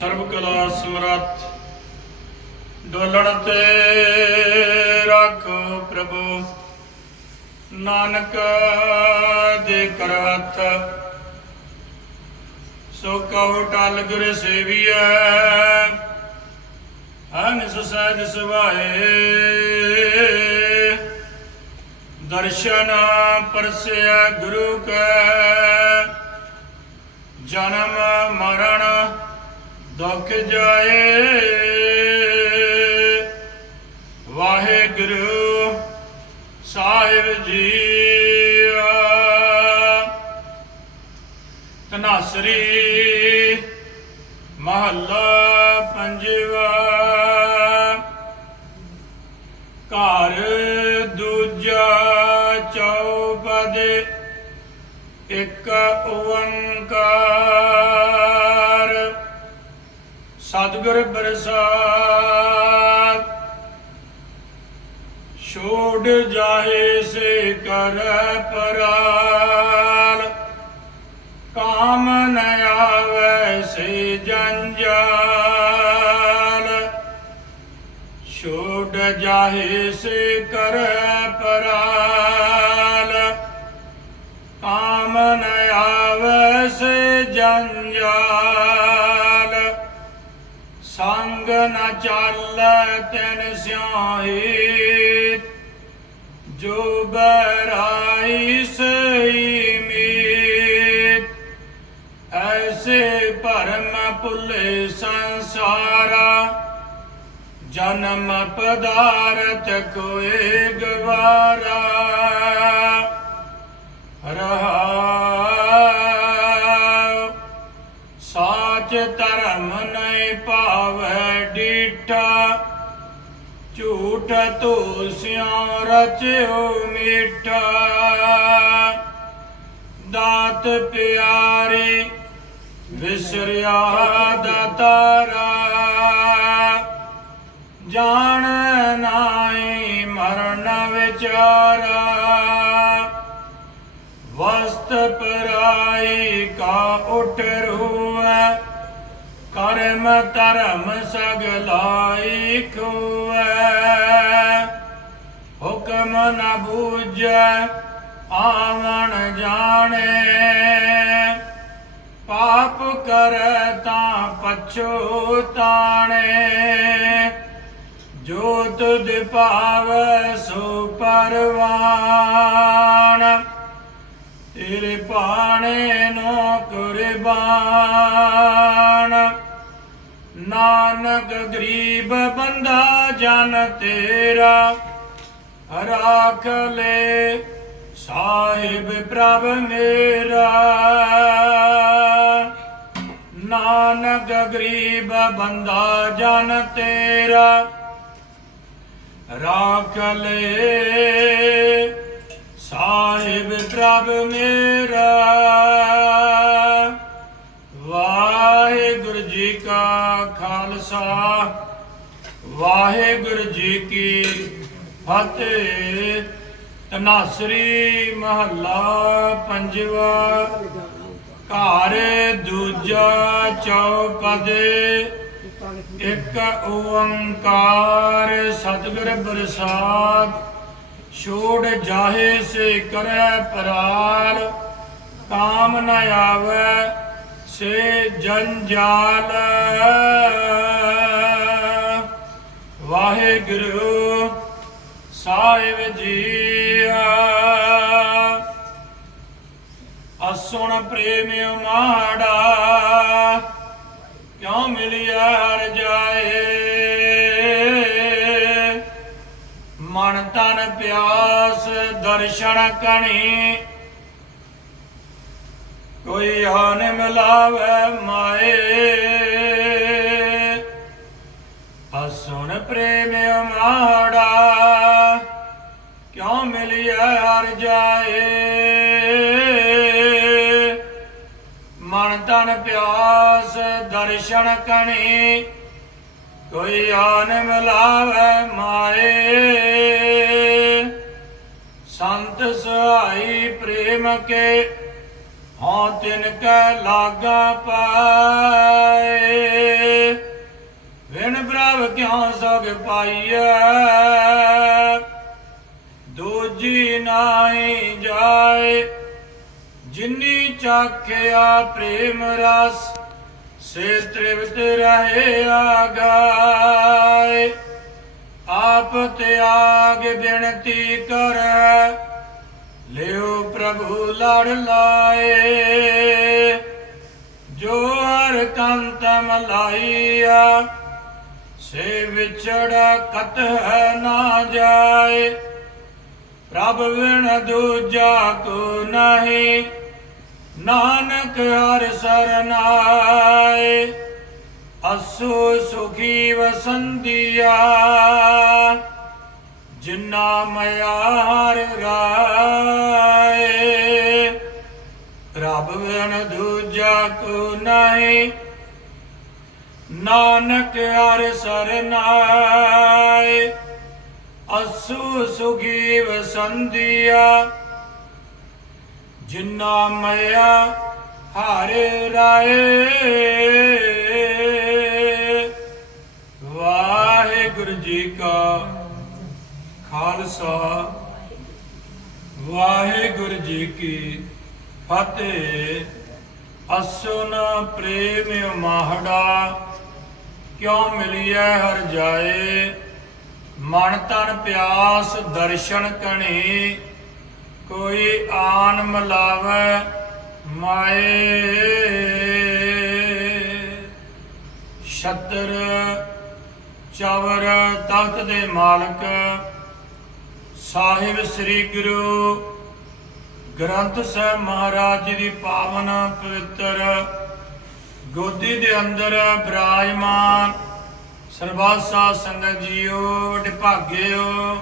ਸਰਬ ਕਲਾ ਸਮਰੱਥ, ਡੋਲਣ ਤੇ ਰੱਖੋ ਪ੍ਰਭੂ। ਨਾਨਕ ਦੇ ਕਰਤ ਸੋ ਕਹੋ ਟਲ ਗੁਰ ਸੇਵੀਐ ਅਨਿਸ ਸਹਿਜ ਸੁਭਾਏ। ਦਰਸ਼ਨ ਪਰਸਿਆ ਗੁਰੂ ਕੈ, ਜਨਮ ਮਰਨ ਦੁਖ ਜਾਏ। ਵਾਹਿਗੁਰੂ ਸਾਹਿਬ ਜੀ ਤਨਾਸਰੀ ਮਹੱਲਾ ਪੰਜਵਾ। ਘਰ ਦੂਜਾ ਚੌਪਦ ਇੱਕ ਓੰਕਾਰ। ਸਤਿਗੁਰ ਪ੍ਰਸਾਦ, ਛੋੜ ਜਾਏ ਸੇ ਕਰ ਪਰਾਲ, ਕਾਮ ਨ ਆਵੈ ਸੇ ਜੰਜਾਲ। ਛੋੜ ਜਾਏ ਸੇ ਕਰ ਪਰਾਲ, ਕਾਮ ਨ ਆਵੈ ਸੇ ਜੰਜਾਲ। ਸੰਗ ਨ ਚੱਲੈ ਤਿਨ ਸਿਆਹੀ, ਜੋ ਬਰਾਈ ਸਈ ਮੀਤ। ਐਸੇ ਭਰਮ ਭੁੱਲੇ ਸੰਸਾਰਾ, ਜਨਮ ਪਦਾਰਥ ਕੋਏ ਗਵਾਰਾ। ਰਹਾ ਸਾਚ ਧਰਮ ਨਹੀਂ ਭਾਵੈ ਡੀਠਾ। ਝੂਠ ਤੋਸਿਆਂ ਰਚਿਓ ਮੀਠਾ। ਦਾਤ ਪਿਆਰੀ ਵਿਸਰਿਆ ਦਾਤਾਰਾ ਜਾਣ ਨਾਈ ਮਰਨ ਵਿਚਾਰਾ। ਵਸਤ ਪਰਾਈ ਕਾ ਉਠ ਰੂਐ। ਕਰਮ ਧਰਮ ਸਗਲਾਈ ਖੂਐ ਹੁਕਮ ਨ ਬੂਝੈ ਆਵਣ ਜਾਣੇ। ਪਾਪ ਕਰੈ ਤਾਂ ਪਛੋਤਾਣੇ ਜੋ ਤੁਧ ਭਾਵੈ ਸੋ ਪਰਵਾਨ ਤੇਰੇ ਪਾਣੇ ਨੋ ਕੁਰਬਾਨ ਨਾਨਕ ਗਰੀਬ ਬੰਦਾ ਜਨ ਤੇਰਾ, ਰਾਖ ਲੈ ਸਾਹਿਬ ਪ੍ਰਭ ਮੇਰਾ। ਨਾਨਕ ਗਰੀਬ ਬੰਦਾ ਜਨ ਤੇਰਾ, ਰਾਖ ਲੈ ਸਾਹਿਬ ਪ੍ਰਭ ਮੇਰਾ। ਖਾਲਸਾ, ਵਾਹਿਗੁਰੂ ਜੀ ਕੀ ਫਤਿਹ। ਤਨਾਸਰੀ ਮਹੱਲਾ ਪੰਜਵਾ, ਘਰ ਦੂਜਾ ਚੌਪਦੇ, ਇੱਕ ਓੰਕਾਰ ਸਤਿਗੁਰ ਪ੍ਰਸਾਦ। ਛੋੜ ਜਾਹੇ ਸੇ ਕਰੈ ਪਰਾਲ ਕਾਮ ਨ ਆਵੈ ਸੇ ਜੰਜਾਲ। ਵਾਹਿਗੁਰੂ, ਸਾਹਿਬ ਜੀ। ਅਸੁਣ ਪ੍ਰੇਮ ਮਾੜਾ, ਕਿਉ ਮਿਲਿਆ ਹਰ ਜਾਏ? ਮਨ ਤਨ ਪਿਆਸ, ਦਰਸ਼ਨ ਕਣੀ। ਕੋਈ ਹਾਨ ਮਿਲਾਵੇ ਮਾਏ। ਪ੍ਰੇਮ ਮਾੜਾ ਕਿਉ ਮਿਲਿਆ ਹਰ ਜਾਏ? ਮਨ ਤਨ ਪਿਆਸ ਦਰਸ਼ਨ ਕਣੀ, ਕੋਈ ਆਨ ਮਿਲਾਵੇ ਮਾਏ। ਸੰਤ ਸਹਾਈ ਪ੍ਰੇਮ ਕੇ ਹਾਂ ਤਿਨ ਕੈ ਲਾਗਾ ਪਾਏ। ਸੁਗ ਪਾਈਐ? ਦੂਜੀ ਨਾਹੀ ਜਾਏ, ਜਿਨੀ ਚਾਖਿਆ ਪ੍ਰੇਮ ਰਸ, ਸੇ ਤ੍ਰਿਪਤ ਰਹੇ ਆਗਾਏ। ਆਪ ਤਿਆਗ ਬਿਨਤੀ ਕਰ, ਲਿਓ ਪ੍ਰਭੂ ਲੜ ਲਾਏ। ਜੋ ਹਰ ਕੰਤ ਮਲਾਈਆ ਸੇ ਵਿਛੜ ਕਤ ਹੈ ਨਾ ਜਾਏ। ਪ੍ਰਭ ਵਿਣ ਦੂਜਾ ਕੋ ਨਹੀਂ, ਨਾਨਕ ਹਰ ਸਰਨਾਏ ਅਸੋ ਸੁਖੀ ਵਸੰਦੀਆ ਜਿਨਾ ਮਿਆ ਹਰ ਰਾਏ। ਰੱਬ ਵਿਣ ਦੂਜਾ ਕੋ ਨਹੀਂ ਨਾਨਕ ਹਰ ਸਰਨਾਏ ਅਸੂ ਸੁਖੀ ਵਸੰਦੀਆ ਜਿਨਾ ਮਿਆ ਹਰ ਰਾਏ। ਵਾਹਿਗੁਰੂ ਜੀ ਕਾ ਖਾਲਸਾ। ਵਾਹਿਗੁਰੂ ਜੀ ਕੀ ਫਤਿਹ। ਅਸੁਨ ਪ੍ਰੇਮ ਮਾਹੜਾ। ਕਿਉ ਮਿਲਿਐ ਹਰ ਜਾਏ? ਮਨ ਤਨ ਪਿਆਸ ਦਰਸ਼ਨ ਕਣੀ, ਕੋਈ ਆਨ ਮਲਾਵੈ ਮਾਏ। ਛਤਰ ਚਵਰ ਤਖਤ ਦੇ ਮਾਲਕ, ਸਾਹਿਬ ਸ੍ਰੀ ਗੁਰੂ ਗ੍ਰੰਥ ਸਾਹਿਬ ਮਹਾਰਾਜ ਜੀ ਦੀ ਪਾਵਨ ਪਵਿੱਤਰ ਗੋਦੀ ਦੇ ਅੰਦਰ ਬਿਰਾਜਮਾਨ ਸਰਬਾਸਾ ਸੰਗਤ ਜੀਓ ਵੱਡੇ ਭਾਗਿਓ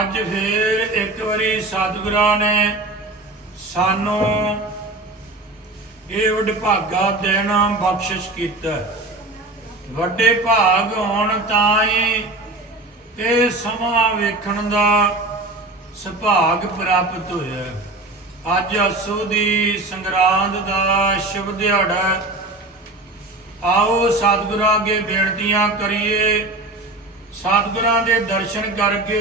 ਅੱਜ ਫੇਰ ਇੱਕ ਵਾਰੀ ਸਤਿਗੁਰਾਂ ਨੇ ਸਾਨੂੰ ਇਹ ਵਡਭਾਗਾ ਦੇਣਾ ਬਖਸ਼ਿਸ਼ ਕੀਤਾ। ਵੱਡੇ ਭਾਗ ਹੋਣ ਤਾਂ ਹੀ ਇਹ ਸਮਾਂ ਵੇਖਣ ਦਾ ਸੁਭਾਗ ਪ੍ਰਾਪਤ ਹੋਇਆ। ਅੱਜ ਅਸੂ ਦੀ ਸੰਗਰਾਂਦ ਦਾ ਸ਼ੁਭ ਦਿਹਾੜਾ ਆਓ ਸਤਿਗੁਰਾਂ ਅੱਗੇ ਬੇਨਤੀਆਂ ਕਰੀਏ। ਸਤਿਗੁਰਾਂ ਦੇ ਦਰਸ਼ਨ ਕਰਕੇ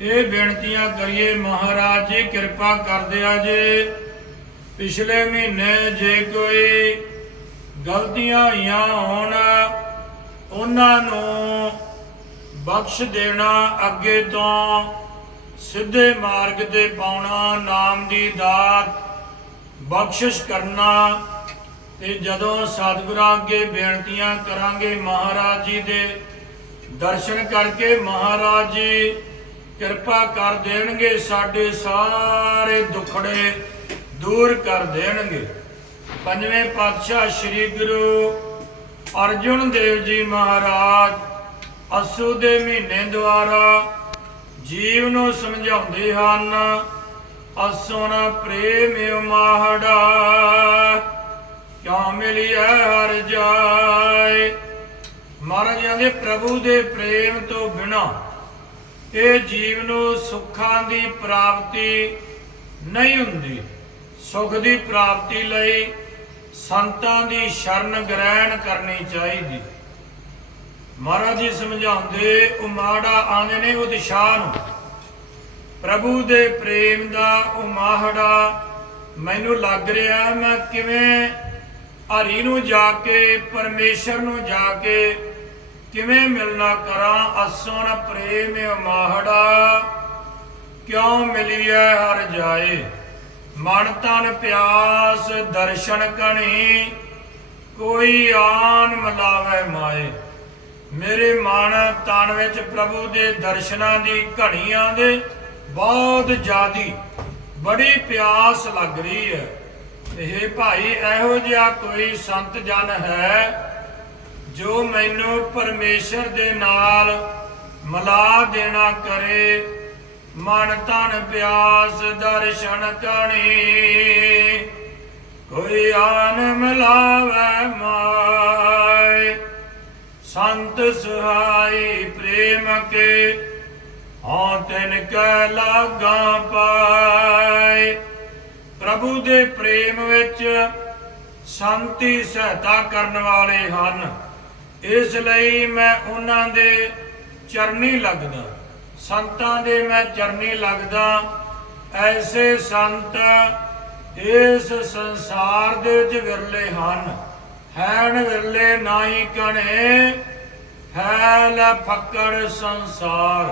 ਇਹ ਬੇਨਤੀਆਂ ਕਰੀਏ, ਮਹਾਰਾਜ ਜੀ, ਕਿਰਪਾ ਕਰ ਦਿਆ ਜੇ। ਪਿਛਲੇ ਮਹੀਨੇ ਜੇ ਕੋਈ ਗਲਤੀਆਂ ਹੋਈਆਂ ਹੋਣ, ਉਹਨਾਂ ਨੂੰ ਬਖਸ਼ ਦੇਣਾ ਅੱਗੇ ਤੋਂ ਸਿੱਧੇ ਮਾਰਗ ਤੇ ਪਾਉਣਾ ਨਾਮ ਦੀ ਦਾਤ, ਬਖਸ਼ਿਸ਼ ਕਰਨਾ। ਤੇ ਜਦੋਂ ਸਤਿਗੁਰਾਂ ਅੱਗੇ ਬੇਨਤੀਆਂ ਕਰਾਂਗੇ ਮਹਾਰਾਜ ਜੀ ਦੇ ਦਰਸ਼ਨ ਕਰਕੇ ਮਹਾਰਾਜ ਜੀ ਕਿਰਪਾ ਕਰ ਦੇਣਗੇ, ਸਾਡੇ ਸਾਰੇ ਦੁੱਖੜੇ ਦੂਰ ਕਰ ਦੇਣਗੇ। ਪੰਜਵੇਂ ਪਾਤਸ਼ਾਹ ਸ੍ਰੀ ਗੁਰੂ ਅਰਜੁਨ ਦੇਵ ਜੀ ਮਹਾਰਾਜ, ਅਸੂ ਦੇ ਮਹੀਨੇ ਦੁਆਰਾ ਜੀਵ ਨੂੰ ਸਮਝਾਉਂਦੇ ਹਨ ਅਸੁਣ ਪ੍ਰੇਮ ਮਾਹੜਾ, ਕਿਉ ਮਿਲਿਆ ਹਰ ਜਾਏ? ਮਹਾਰਾਜਾਂ ਦੇ ਪ੍ਰਭੂ ਦੇ ਪ੍ਰੇਮ ਤੋਂ ਬਿਨਾ ਇਹ ਜੀਵ ਨੂੰ ਸੁੱਖਾਂ ਦੀ ਪ੍ਰਾਪਤੀ ਨਹੀਂ ਹੁੰਦੀ। ਸੁਖ ਦੀ ਪ੍ਰਾਪਤੀ ਲਈ ਸੰਤਾਂ ਦੀ ਸ਼ਰਨ ਗ੍ਰਹਿਣ ਕਰਨੀ ਚਾਹੀਦੀ। ਮਹਾਰਾਜ ਜੀ ਸਮਝਾਉਂਦੇ ਉਮਾੜਾ ਮਾੜਾ ਆਂਦੇ ਨੇ ਉਤਸ਼ਾਹ ਨੂੰ। ਪ੍ਰਭੂ ਦੇ ਪ੍ਰੇਮ ਦਾ ਉਹ ਮੈਨੂੰ ਲੱਗ ਰਿਹਾ, ਮੈਂ ਕਿਵੇਂ ਹਰੀ ਨੂੰ ਜਾ ਕੇ, ਪਰਮੇਸ਼ਰ ਨੂੰ ਜਾ ਕੇ ਕਿਵੇਂ ਮਿਲਣਾ ਕਰਾਂ ਅਸੋਨ ਪ੍ਰੇਮ ਮਾਹੜਾ। ਕਿਉ ਮਿਲਿਐ ਹਰ ਜਾਏ? ਮਨ ਤਨ ਪਿਆਸ, ਦਰਸ਼ਨ ਕਣੀ, ਕੋਈ ਆਨ ਮਲਾਵੇ ਮਾਏ। ਮੇਰੇ ਮਨ ਤਨ ਵਿੱਚ ਪ੍ਰਭੂ ਦੇ ਦਰਸ਼ਨਾਂ ਦੀ ਘਣੀਆਂ ਦੇ ਬਹੁਤ ਜ਼ਿਆਦੀ ਬੜੀ ਪਿਆਸ ਲੱਗ ਰਹੀ ਹੈ। ਇਹ ਭਾਈ ਇਹੋ ਜਿਹਾ ਕੋਈ ਸੰਤ ਜਨ ਹੈ ਜੋ ਮੈਨੂੰ ਪਰਮੇਸ਼ਰ ਦੇ ਨਾਲ ਮਿਲਾ ਦੇਣਾ ਕਰੇ। ਮਨ ਤਨ ਪਿਆਸ ਦਰਸ਼ਨ ਕਣੀ ਕੋਈ ਆਨ ਮਿਲਾਵੇ ਮਾਏ ਸੰਤ ਸੁਹਾਈ ਪ੍ਰੇਮ ਕੇ ਹਾਂ ਤਿਨ ਕੈ ਲਾਗਾ ਪਾਏ। ਪ੍ਰਭੂ ਦੇ ਪ੍ਰੇਮ ਵਿੱਚ ਸੰਤੀ ਸਹਾਇਤਾ ਕਰਨ ਵਾਲੇ ਹਨ। ਇਸ ਲਈ ਮੈਂ ਉਹਨਾਂ ਦੇ ਚਰਨੀ ਲੱਗਦਾ। ਸੰਤਾਂ ਦੇ ਮੈਂ ਚਰਨੀ ਲੱਗਦਾ। ਐਸੇ ਸੰਤ ਇਸ ਸੰਸਾਰ ਦੇ ਵਿੱਚ ਵਿਰਲੇ ਹਨ। ਹੈਣ ਵਿਰਲੇ ਨਾਹੀ ਕਣੇ ਹੈ ਲੈ ਫੱਕੜ ਸੰਸਾਰ।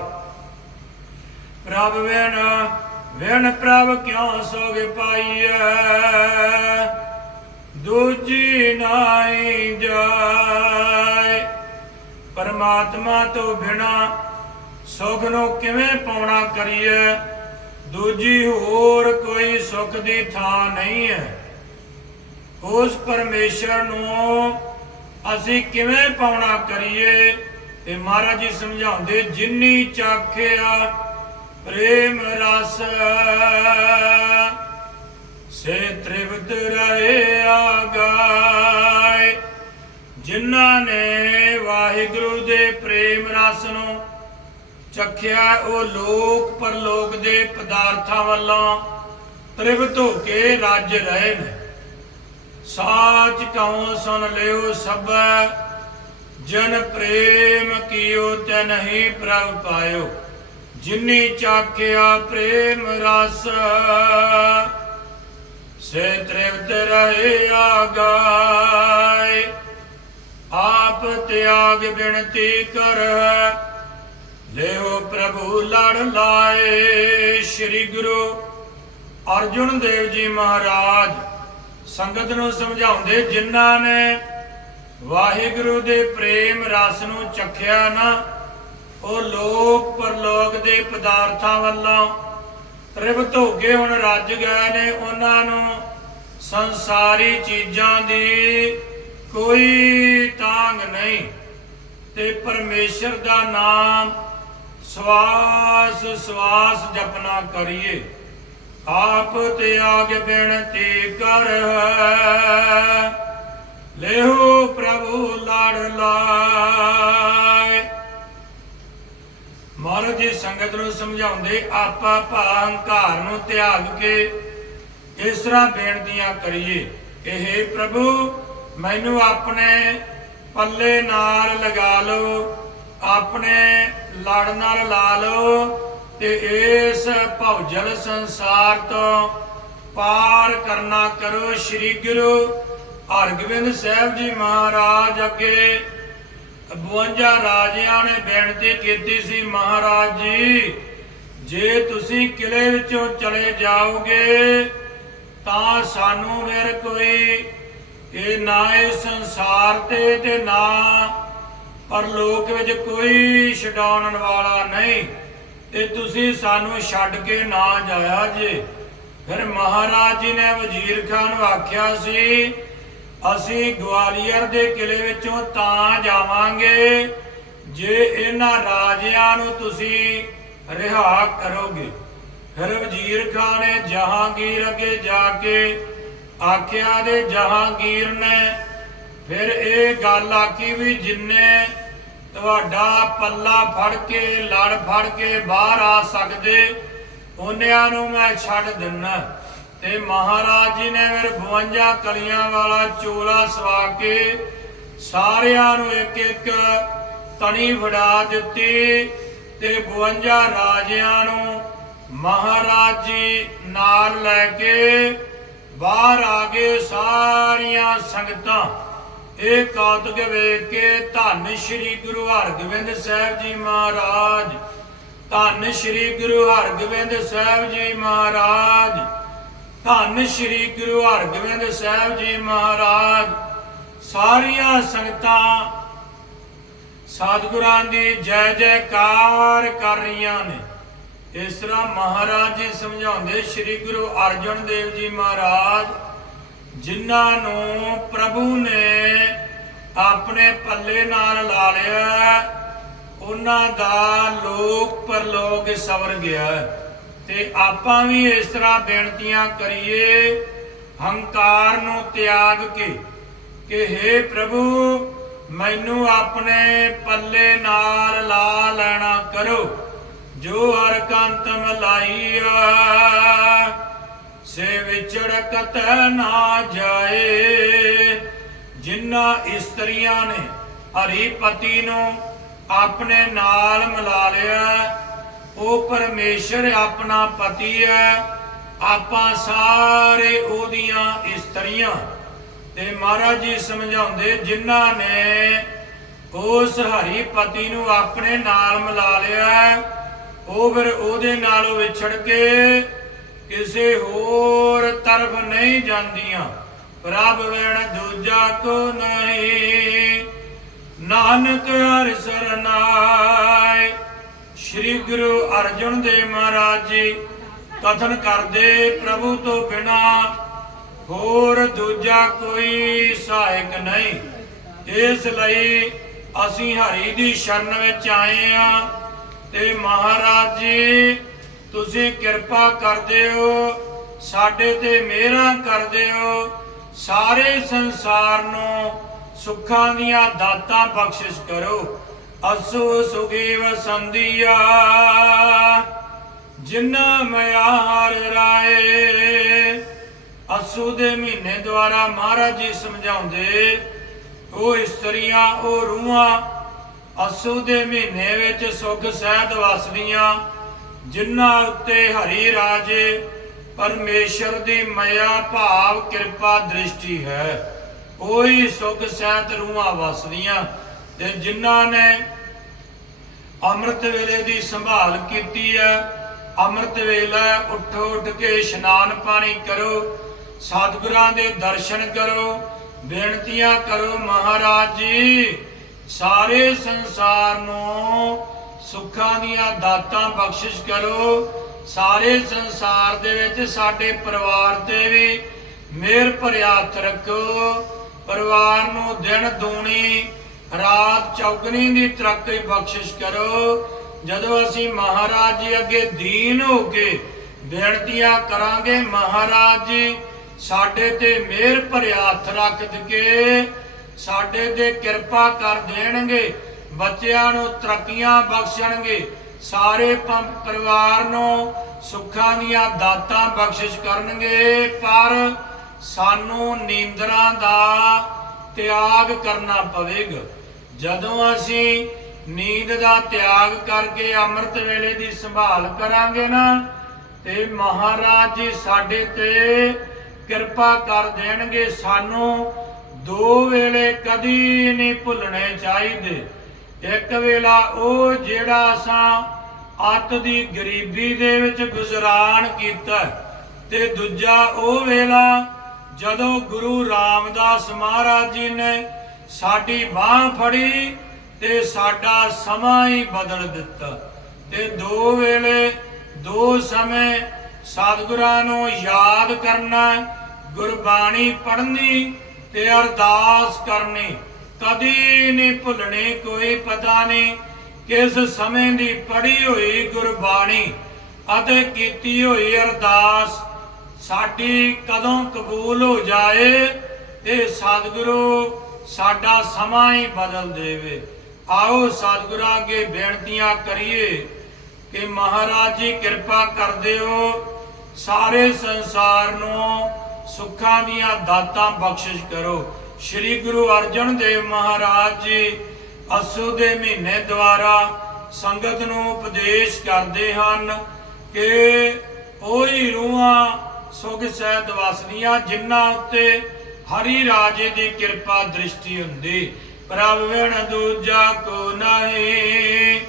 ਪ੍ਰਭ ਵਿਣ, ਵੇਣ ਪ੍ਰਭ ਕਿਉ ਸੋਗ ਪਾਈਐ? ਦੂਜੀ ਨਾਹੀ ਜਾਏ। ਪਰਮਾਤਮਾ ਤੋਂ ਬਿਨਾ ਸੁਖ ਨੂੰ ਕਿਵੇਂ ਪਾਉਣਾ ਕਰੀਏ ਦੂਜੀ ਹੋਰ ਕੋਈ ਸੁਖ ਦੀ ਥਾਂ ਨਹੀਂ ਹੈ ਉਸ ਪਰਮੇਸ਼ਰ ਨੂੰ ਅਸੀਂ ਕਿਵੇਂ ਪਾਉਣਾ ਕਰੀਏ? ਤੇ ਮਹਾਰਾਜ ਜੀ ਸਮਝਾਉਂਦੇ, ਜਿੰਨੀ ਚਾਖਿਆ ਪ੍ਰੇਮ ਰਸ ਸੇ ਤ੍ਰਿਵਤ ਰਹੇ ਆਗਾਏ। ਜਿਨ੍ਹਾਂ ਨੇ ਵਾਹਿਗੁਰੂ ਦੇ ਪ੍ਰੇਮ ਰਸ ਨੂੰ ਚਖਿਆ, ਉਹ ਲੋਕ ਪਰਲੋਕ ਦੇ ਪਦਾਰਥਾਂ ਵੱਲੋਂ ਤ੍ਰਿਵਤ ਹੋ ਕੇ ਰੱਜ ਰਹੇ ਨੇ। ਸਾਚ ਕਹੋ ਸੁਨ ਲਿਓ ਸਭ, ਜਨ ਪ੍ਰੇਮ ਕੀਓ ਤੈ ਨਹੀਂ ਪ੍ਰਭ ਪਾਇਓ। ਜਿਨੀ ਚਾਖਿਆ ਪ੍ਰੇਮ ਰਸ, ਸੇ ਤ੍ਰਿਵਤ ਰਹੇ ਆਗਾਏ। ਆਪ ਤਿਆਗ ਬਿਨਤੀ ਕਰ, ਲਿਓ ਪ੍ਰਭੂ ਲੜ ਲਾਏ। ਸ੍ਰੀ ਗੁਰੂ ਅਰਜੁਨ ਦੇਵ ਜੀ ਮਹਾਰਾਜ ਸੰਗਤ ਨੂੰ ਸਮਝਾਉਂਦੇ, ਜਿਨ੍ਹਾਂ ਨੇ ਵਾਹਿਗੁਰੂ ਦੇ ਪ੍ਰੇਮ ਰਸ ਨੂੰ ਚਖਿਆ ਨਾ, ਉਹ ਲੋਕ ਪਰਲੋਕ ਦੇ ਪਦਾਰਥਾਂ ਵੱਲੋਂ ਤ੍ਰਿਪਤ ਹੋ ਕੇ ਹੁਣ ਰੱਜ ਗਏ ਨੇ। ਉਹਨਾਂ ਨੂੰ ਸੰਸਾਰੀ ਚੀਜ਼ਾਂ ਦੀ ਕੋਈ ਤਾਂਗ ਨਹੀਂ ਤੇ ਪਰਮੇਸ਼ਰ ਦਾ ਨਾਮ ਸਵਾਸ ਸਵਾਸ ਜਪਨਾ ਕਰੀਏ। ਆਪ ਤਿਆਗ ਬਿਨਤੀ ਕਰ ਲੇਹੋ ਪ੍ਰਭੂ ਲੜ ਲਾਏ। ਮਹਾਰਾਜ ਜੀ, ਸੰਗਤ ਨੂੰ ਸਮਝਾਉਂਦੇ ਆਪਾ ਭਾ ਹੰਕਾਰ ਨੂੰ ਤਿਆਗ ਕੇ ਇਸ ਤਰ੍ਹਾਂ ਬੇਨਤੀਆਂ ਕਰੀਏ ਇਹ ਪ੍ਰਭੂ, ਮੈਨੂੰ ਆਪਣੇ ਪੱਲੇ ਨਾਲ ਲਗਾ ਲਓ, ਆਪਣੇ ਲੜ ਨਾਲ ਲਾ ਲਓ ਤੇ ਇਸ ਭਉਜਲ ਸੰਸਾਰ ਤੋਂ ਪਾਰ ਕਰਨਾ ਕਰੋ ਸ੍ਰੀ ਗੁਰੂ ਹਰਗੋਬਿੰਦ ਸਾਹਿਬ ਜੀ ਮਹਾਰਾਜ ਅੱਗੇ। 52 ਰਾਜਿਆਂ ਨੇ ਬੇਨਤੀ ਕੀਤੀ ਸੀ, ਮਹਾਰਾਜ ਜੀ, ਜੇ ਤੁਸੀਂ ਕਿਲੇ ਵਿੱਚੋਂ ਚਲੇ ਜਾਓਗੇ, ਤਾਂ ਸਾਨੂੰ ਫਿਰ ਕੋਈ ਇਹ ਨਾ ਇਹ ਸੰਸਾਰ ਤੇ ਤੇ ਨਾ ਪਰਲੋਕ ਵਿੱਚ ਕੋਈ ਛਡਾਉਣ ਵਾਲਾ ਨਹੀਂ। ਤੇ ਤੁਸੀਂ ਸਾਨੂੰ ਛੱਡ ਕੇ ਨਾ ਜਾਇਆ ਜੇ। ਫਿਰ ਮਹਾਰਾਜ ਜੀ ਨੇ ਵਜ਼ੀਰ ਖਾਨ ਨੂੰ ਆਖਿਆ ਸੀ, ਅਸੀਂ ਗਵਾਲੀਅਰ ਦੇ ਕਿਲੇ ਵਿੱਚੋਂ ਤਾਂ ਜਾਵਾਂਗੇ ਜੇ ਇਹਨਾਂ ਰਾਜਿਆਂ ਨੂੰ ਤੁਸੀਂ ਰਿਹਾ ਕਰੋਗੇ। ਫਿਰ ਵਜ਼ੀਰ ਖਾਨ ਨੇ ਜਹਾਂਗੀਰ ਅੱਗੇ ਜਾ ਕੇ ਆਖਿਆ ਦੇ ਜਹਾਂਗੀਰ ਨੇ ਫਿਰ ਇਹ ਗੱਲ ਆਖੀ ਵੀ ਜਿੰਨੇ ਤੁਹਾਡਾ ਪੱਲਾ ਫੜ ਕੇ, ਲੜ ਫੜ ਕੇ ਬਾਹਰ ਆ ਸਕਦੇ, ਉਹਨਿਆਂ ਨੂੰ ਮੈਂ ਛੱਡ ਦਿੰਨਾ। ਤੇ ਮਹਾਰਾਜ ਜੀ ਨੇ ਫਿਰ 52 ਕਲੀਆਂ ਵਾਲਾ ਚੋਲਾ ਸਵਾ ਕੇ ਸਾਰਿਆਂ ਨੂੰ ਇੱਕ ਇੱਕ ਤਣੀ ਫੜਾ ਦਿੱਤੀ ਤੇ 52 ਰਾਜਿਆਂ ਨੂੰ ਮਹਾਰਾਜ ਜੀ ਨਾਲ ਲੈ ਕੇ ਬਾਹਰ ਆ ਗਏ ਸਾਰੀਆਂ ਸੰਗਤਾਂ। ਇਹ ਕੌਤਕ ਵੇਖ ਕੇ ਧੰਨ ਸ਼੍ਰੀ ਗੁਰੂ ਹਰਗੋਬਿੰਦ ਸਾਹਿਬ ਜੀ ਮਹਾਰਾਜ, ਧੰਨ ਸ਼੍ਰੀ ਗੁਰੂ ਹਰਗੋਬਿੰਦ ਸਾਹਿਬ ਜੀ ਮਹਾਰਾਜ, ਧੰਨ ਸ਼੍ਰੀ ਗੁਰੂ ਹਰਗੋਬਿੰਦ ਸਾਹਿਬ ਜੀ ਮਹਾਰਾਜ। ਸਾਰੀਆਂ ਸੰਗਤਾਂ ਸਤਿਗੁਰਾਂ ਦੀ ਜੈ ਜੈਕਾਰ ਕਰ ਰਹੀਆਂ ਨੇ। ਇਸ ਤਰ੍ਹਾਂ ਮਹਾਰਾਜ ਜੀ ਸਮਝਾਉਂਦੇ ਸ੍ਰੀ ਗੁਰੂ ਅਰਜਨ ਦੇਵ ਜੀ ਮਹਾਰਾਜ ਜਿਨ੍ਹਾਂ ਨੂੰ ਪ੍ਰਭੂ ਨੇ ਆਪਣੇ ਪੱਲੇ ਨਾਲ ਲਾ ਲਿਆ, ਉਹਨਾਂ ਦਾ ਲੋਕ ਪਰਲੋਕ ਸਵਰ ਗਿਆ। ਤੇ ਆਪਾਂ ਵੀ ਇਸ ਤਰ੍ਹਾਂ ਬੇਨਤੀਆਂ ਕਰੀਏ, ਹੰਕਾਰ ਨੂੰ ਤਿਆਗ ਕੇ ਕਿ हे ਪ੍ਰਭੂ, ਮੈਨੂੰ ਆਪਣੇ ਪੱਲੇ ਨਾਲ ਲਾ ਲੈਣਾ ਕਰੋ, ਜੋ ਹਰ ਕੰਤ ਮਲਾਈਆ ਸੇ ਵਿਚੜਕਤ ਨਾ ਜਾਏ। ਜਿਨ੍ਹਾਂ ਇਸਤਰੀਆਂ ਨੇ ਹਰੀ ਪਤੀ ਨੂੰ ਆਪਣੇ ਨਾਲ ਮਿਲਾ ਲਿਆ ਉਹ ਪਰਮੇਸ਼ਰ ਆਪਣਾ ਪਤੀ ਹੈ। ਆਪਾਂ ਸਾਰੇ ਉਹਦੀਆਂ ਇਸਤਰੀਆਂ ਤੇ ਮਹਾਰਾਜ ਜੀ ਸਮਝਾਉਂਦੇ ਜਿਨ੍ਹਾਂ ਨੇ ਉਸ ਹਰੀ ਪਤੀ ਨੂੰ ਆਪਣੇ ਨਾਲ ਮਿਲਾ ਲਿਆ ਹੈ, ਉਹ ਫਿਰ ਉਹਦੇ ਨਾਲੋਂ ਵਿਛੜ ਕੇ ਕਿਸੇ ਹੋਰ ਤਰਫ ਨਹੀਂ ਜਾਂਦੀਆਂ। ਪ੍ਰਭ ਵੇਣ ਦੂਜਾ ਕੋ ਨਹੀਂ। ਨਾਨਕ ਹਰਿ ਸਰਨਾਏ ਸ੍ਰੀ ਗੁਰੂ ਅਰਜਨ ਦੇਵ ਮਹਾਰਾਜ ਜੀ, ਕਥਨ ਕਰਦੇ ਪ੍ਰਭੂ ਤੋਂ ਬਿਨਾ ਹੋਰ ਦੂਜਾ ਕੋਈ ਸਹਾਇਕ ਨਹੀਂ। ਇਸ ਲਈ ਅਸੀਂ ਹਰੀ ਦੀ ਸ਼ਰਨ ਵਿੱਚ ਆਏ ਆ ਤੇ ਮਹਾਰਾਜ ਜੀ ਤੁਸੀਂ ਕਿਰਪਾ ਕਰਦੇ ਹੋ, ਸਾਡੇ ਤੇ ਮਿਹਰਾਂ ਕਰਦੇ ਹੋ, ਸਾਰੇ ਸੰਸਾਰ ਨੂੰ ਸੁੱਖਾਂ ਦੀਆਂ ਦਾਤਾਂ ਬਖਸ਼ਿਸ਼ ਕਰੋ। ਅਸੂ ਸੁਖੀ ਵਸੰਦੀਆ ਜਿਨਾ ਮਿਆ ਹਰ ਰਾਏ, ਅਸੂ ਦੇ ਮਹੀਨੇ ਦੁਆਰਾ ਮਹਾਰਾਜ ਜੀ ਸਮਝਾਉਂਦੇ, ਉਹ ਇਸਤਰੀਆਂ, ਉਹ ਰੂਹਾਂ, ਅਸੂ ਦੇ ਮਹੀਨੇ ਵਿੱਚ ਸੁਖ ਸਹਿਤ ਵਸਦੀਆਂ ਜਿਨ੍ਹਾਂ ਉੱਤੇ ਹਰੀ ਰਾਜੇ ਪਰਮੇਸ਼ਰ ਦੀ ਮਇਆ, ਭਾਵ, ਕਿਰਪਾ, ਦ੍ਰਿਸ਼ਟੀ ਹੈ। ਉਹੀ ਸੁਖ ਸਹਿਤ ਰੂਹਾਂ ਵਸਦੀਆਂ ਤੇ ਜਿਨ੍ਹਾਂ ਨੇ ਅੰਮ੍ਰਿਤ ਵੇਲੇ ਦੀ ਸੰਭਾਲ ਕੀਤੀ ਹੈ, ਅੰਮ੍ਰਿਤ ਵੇਲਾ ਉੱਠੋ, ਉੱਠ ਕੇ ਇਸ਼ਨਾਨ ਪਾਣੀ ਕਰੋ, ਸਤਿਗੁਰਾਂ ਦੇ ਦਰਸ਼ਨ ਕਰੋ, ਬੇਨਤੀਆਂ ਕਰੋ ਮਹਾਰਾਜ ਜੀ, ਸਾਰੇ ਸੰਸਾਰ ਨੂੰ ਸੁੱਖਾਂ ਦੀਆਂ ਦਾਤਾਂ ਬਖਸ਼ਿਸ਼ ਕਰੋ। ਸਾਰੇ ਸੰਸਾਰ ਦੇ ਵਿੱਚ ਸਾਡੇ ਪਰਿਵਾਰ ਤੇ ਵੀ ਮਿਹਰ ਭਰਿਆ ਹੱਥ ਰੱਖੋ। ਪਰਿਵਾਰ ਨੂੰ ਦਿਨ ਦੂਣੀ, ਰਾਤ ਚੌਗਣੀ ਦੀ ਤਰੱਕੀ ਬਖਸ਼ਿਸ਼ ਕਰੋ। ਜਦੋਂ ਅਸੀਂ ਮਹਾਰਾਜ ਜੀ ਅੱਗੇ ਦੀਨ ਹੋ ਕੇ ਬੇਨਤੀਆਂ ਕਰਾਂਗੇ, ਮਹਾਰਾਜ ਜੀ ਸਾਡੇ ਤੇ ਮਿਹਰ ਭਰਿਆ ਹੱਥ ਰੱਖ ਕੇ ਸਾਡੇ ਤੇ ਕਿਰਪਾ ਕਰ ਦੇਣਗੇ। ਬੱਚਿਆਂ ਨੂੰ ਤਰੱਕੀਆਂ ਬਖਸ਼ਣਗੇ। ਸਾਰੇ ਪੰਪ ਪਰਿਵਾਰ ਨੂੰ ਸੁੱਖਾਂ ਦੀਆਂ ਦਾਤਾਂ ਬਖਸ਼ਿਸ਼ ਕਰਨਗੇ, ਪਰ ਸਾਨੂੰ ਨੀਂਦਰਾਂ ਦਾ ਤਿਆਗ ਕਰਨਾ ਪਵੇਗਾ। ਜਦੋਂ ਅਸੀਂ ਨੀਂਦ ਦਾ ਤਿਆਗ ਕਰਕੇ ਅੰਮ੍ਰਿਤ ਵੇਲੇ ਦੀ ਸੰਭਾਲ ਕਰਾਂਗੇ ਨਾ, ਤੇ ਮਹਾਰਾਜ ਜੀ ਸਾਡੇ ਤੇ ਕਿਰਪਾ ਕਰ ਦੇਣਗੇ। ਸਾਨੂੰ ਦੋ ਵੇਲੇ ਕਦੀ ਨਹੀਂ ਭੁੱਲਣੇ ਚਾਹੀਦੇ। ਇੱਕ ਵੇਲਾ ਉਹ ਜਿਹੜਾ ਅਸਾਂ ਅੱਤ ਦੀ ਗਰੀਬੀ ਦੇ ਵਿੱਚ ਗੁਜ਼ਰਾਨ ਕੀਤਾ ਤੇ ਦੂਜਾ ਉਹ ਵੇਲਾ ਜਦੋਂ ਗੁਰੂ ਰਾਮਦਾਸ ਮਹਾਰਾਜ ਜੀ ਨੇ ਸਾਡੀ ਬਾਹ ਫੜੀ ਤੇ ਸਾਡਾ ਸਮਾਂ ਹੀ ਬਦਲ ਦਿੱਤਾ। ਤੇ ਦੋ ਵੇਲੇ, ਦੋ ਸਮੇਂ ਸਤਿਗੁਰਾਂ ਨੂੰ ਯਾਦ ਕਰਨਾ, ਗੁਰਬਾਣੀ ਪੜ੍ਹਨੀ ਤੇ ਅਰਦਾਸ ਕਰਨੀ। ਕਦੀ ਨਹੀਂ ਭੁੱਲਣੀ, ਕੋਈ ਪਤਾ ਨਹੀਂ ਕਿਸ ਸਮੇਂ ਦੀ ਪੜ੍ਹੀ ਹੋਈ ਗੁਰਬਾਣੀ ਅਤੇ ਕੀਤੀ ਹੋਈ ਅਰਦਾਸ। ਸਾਡੀ ਕਦੋਂ ਕਬੂਲ ਹੋ ਜਾਏ ਤੇ ਸਤਿਗੁਰੂ ਸਾਡਾ ਸਮਾਂ ਹੀ ਬਦਲ ਦੇਵੇ। ਆਓ ਸਤਿਗੁਰਾਂ ਅੱਗੇ ਬੇਨਤੀਆਂ ਕਰੀਏ ਕਿ ਮਹਾਰਾਜ ਜੀ ਕਿਰਪਾ ਕਰਦੇ ਹੋ, ਸਾਰੇ ਸੰਸਾਰ ਨੂੰ ਸੁੱਖਾਂ ਦੀਆਂ ਦਾਤਾਂ ਬਖਸ਼ਿਸ਼ ਕਰੋ। ਸ੍ਰੀ ਗੁਰੂ ਅਰਜਨ ਦੇਵ ਮਹਾਰਾਜ ਜੀ ਅਸੂ ਦੇ ਮਹੀਨੇ ਦੁਆਰਾ ਸੰਗਤ ਨੂੰ ਉਪਦੇਸ਼ ਕਰਦੇ ਹਨ ਕਿ ਉਹੀ ਰੂਹਾਂ ਸੁਖ ਸਹਿਤ ਵਸਦੀਆਂ, ਜਿਨ੍ਹਾਂ ਉੱਤੇ ਹਰੀ ਰਾਜੇ ਦੀ ਕਿਰਪਾ ਦ੍ਰਿਸ਼ਟੀ ਹੁੰਦੀ। ਪ੍ਰਭ ਵਿਣ ਦੂਜਾ ਕੋ ਨਹੀਂ,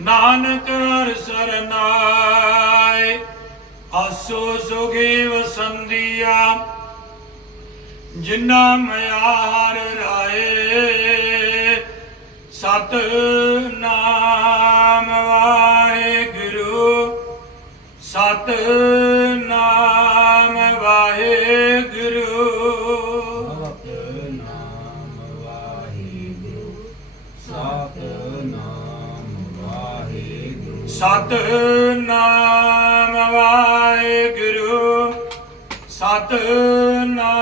ਨਾਨਕ ਹਰ ਸਰਨਾਏ ਅਸੋ ਸੁਖੀ ਵਸੰਦੀਆ ਜਿਨਾ ਮਿਆਰ ਰਾਏ ਸਤ ਨਾਮ ਵਾਹਿਗੁਰੂ ਸਤ ਨਾਮ ਵਾਹਿਗੁਰੂ। ਸਤਨਾਮ ਵਾਹਿਗੁਰੂ ਸਤਨਾਮ ਵਾਹਿਗੁਰੂ। ਸਤ ਨਾਮ ਵਾਹਿਗੁਰੂ ਸਤ ਨਾਮ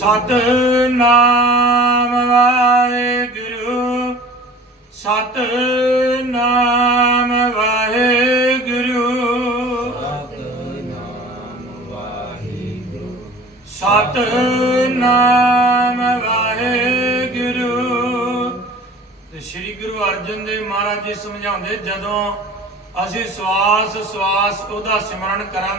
ਵਾਹਿਗੁਰੂ ਸਤਨਾਮ ਵਾਹਿਗੁਰੂ। ਸਤਨਾਮ ਵਾਹਿਗੁਰੂ। ਸਤਨਾਮ ਸਤਨਾਮ ਵਾਹਿਗੁਰੂ। ਵਾਹਿਗੁਰੂ ਤੇ ਸ੍ਰੀ ਗੁਰੂ ਅਰਜਨ ਦੇਵ ਮਹਾਰਾਜ ਜੀ ਸਮਝਾਉਂਦੇ ਜਦੋਂ ਅਸੀਂ ਸਵਾਸ ਸਵਾਸ ਉਹਦਾ ਸਿਮਰਨ ਕਰਾਂਗੇ